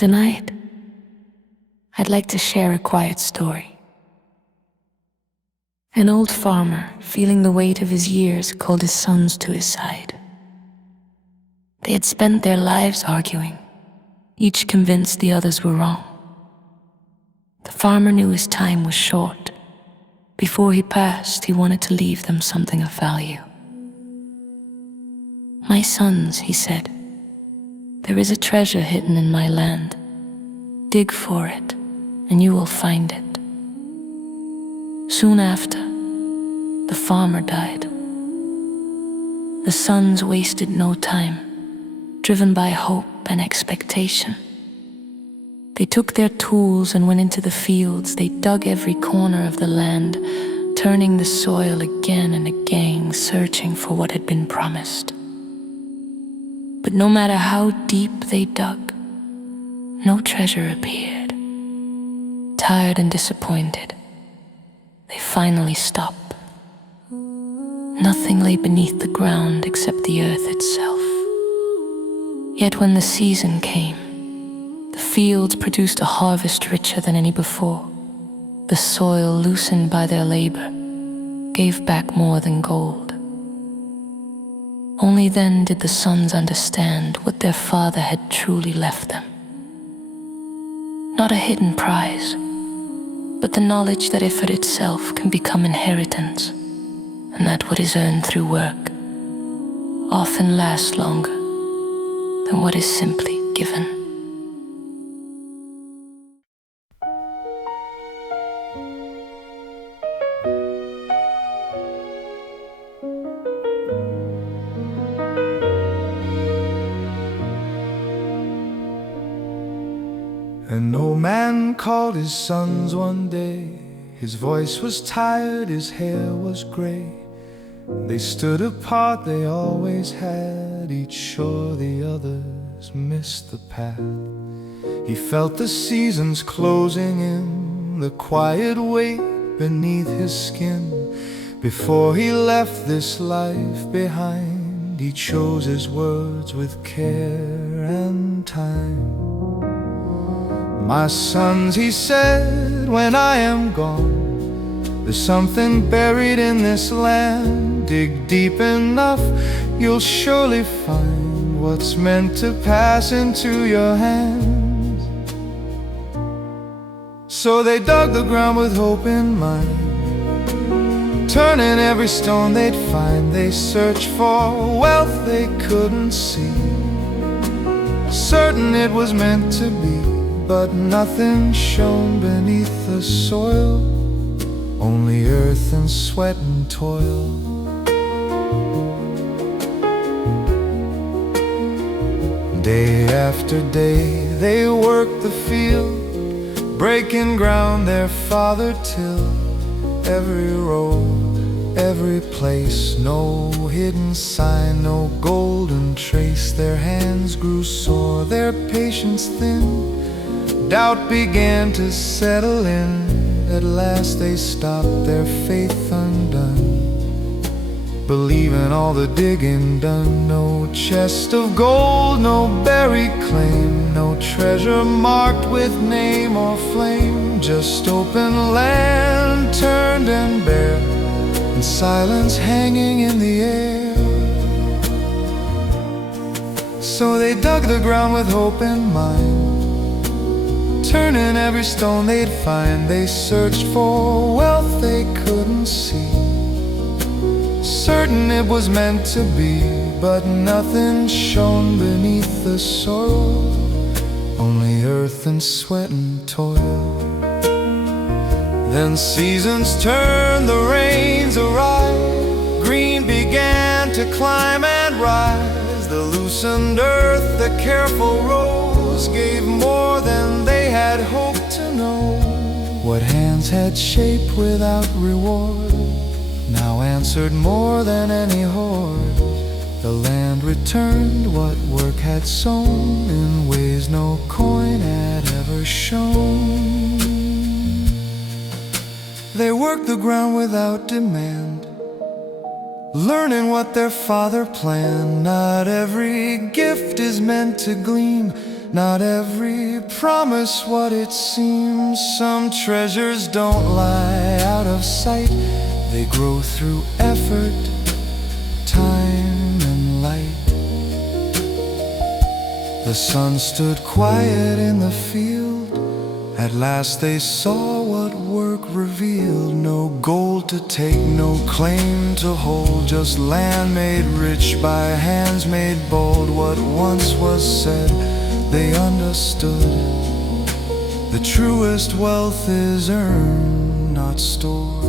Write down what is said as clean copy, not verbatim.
Tonight, I'd like to share a quiet story. An old farmer, feeling the weight of his years, called his sons to his side. They had spent their lives arguing, each convinced the others were wrong. The farmer knew his time was short. Before he passed, he wanted to leave them something of value. "My sons," he said, "there is a treasure hidden in my land. Dig for it, and you will find it." Soon after, the farmer died. The sons wasted no time, driven by hope and expectation. They took their tools and went into the fields. They dug every corner of the land, turning the soil again and again, searching for what had been promised. But no matter how deep they dug, no treasure appeared. Tired and disappointed, they finally stopped. Nothing lay beneath the ground except the earth itself. Yet when the season came, the fields produced a harvest richer than any before. The soil, loosened by their labor, gave back more than gold. Only then did the sons understand what their father had truly left them. Not a hidden prize, but the knowledge that effort itself can become inheritance, and that what is earned through work often lasts longer than what is simply given. An old man called his sons one day. His voice was tired, his hair was gray. They stood apart, they always had, each sure the others missed the path. He felt the seasons closing in, the quiet weight beneath his skin. Before he left this life behind, he chose his words with care and time. "My sons," he said, "when I am gone, there's something buried in this land. Dig deep enough, you'll surely find what's meant to pass into your hands." So they dug the ground with hope in mind, turning every stone they'd find. They searched for wealth they couldn't see, certain it was meant to be. But nothing shone beneath the soil, only earth and sweat and toil. Day after day they worked the field, breaking ground their father tilled. Every road, every place, no hidden sign, no golden trace. Their hands grew sore, their patience thin. Doubt began to settle in. At last they stopped, their faith undone, believing all the digging done. No chest of gold, no buried claim, no treasure marked with name or flame. Just open land, turned and bare, and silence hanging in the air. So they dug the ground with hope in mind, turning every stone they'd find. They searched for wealth they couldn't see, certain it was meant to be. But nothing shone beneath the soil, only earth and sweat and toil. Then seasons turned, the rains arrived. Green began to climb and rise. The loosened earth, the careful rose, gave more than they had hoped to know. What hands had shaped without reward now answered more than any hoard. The land returned what work had sown in ways no coin had ever shown. They worked the ground without demand, learning what their father planned. Not every gift is meant to gleam, Not every promise what it seems. Some treasures don't lie out of sight. They grow through effort, time and light. The sun stood quiet in the field. At last they saw what work revealed. No gold to take, no claim to hold, just land made rich by hands made bold. What once was said, they understood. The truest wealth is earned, not stored.